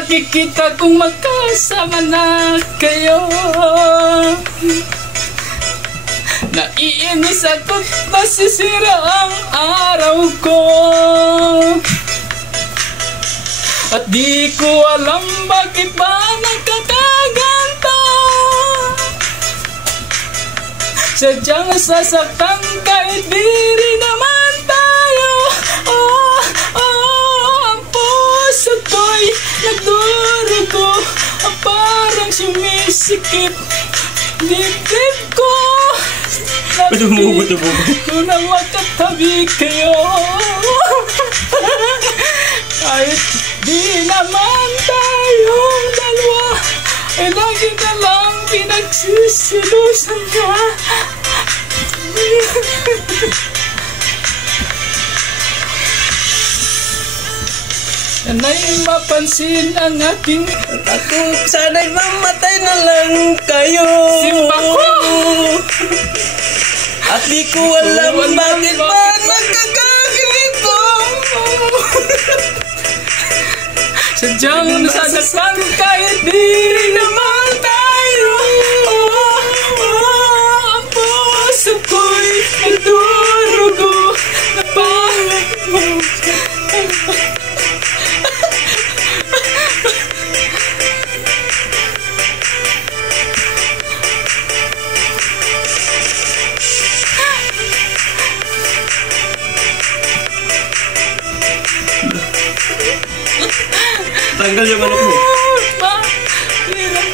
nakikita kong magkasama na kayo. Naiinis ako't nasisira ang araw ko. At di ko alam bakit ba nagkakaganto. Sadyang sasaktan kahit di rin naman tayo. Ang puso ko'y nagdurugo, parang sumisikip dibdib ko. Napili ko na magkatabi kayo. Kahit di naman tayong dalawa, ay lagi na lang pinagsisilusan ka. Sana'y mapansin ang aking ako, sana'y mamatay na lang kayo. simba ko. At di ko alam bakit ba nagkakaganito. Sadyang nasasaktan kahit di naman tayo. Ang puso ko'y nagdurugo na parang tanggal yung ano ko. Hirap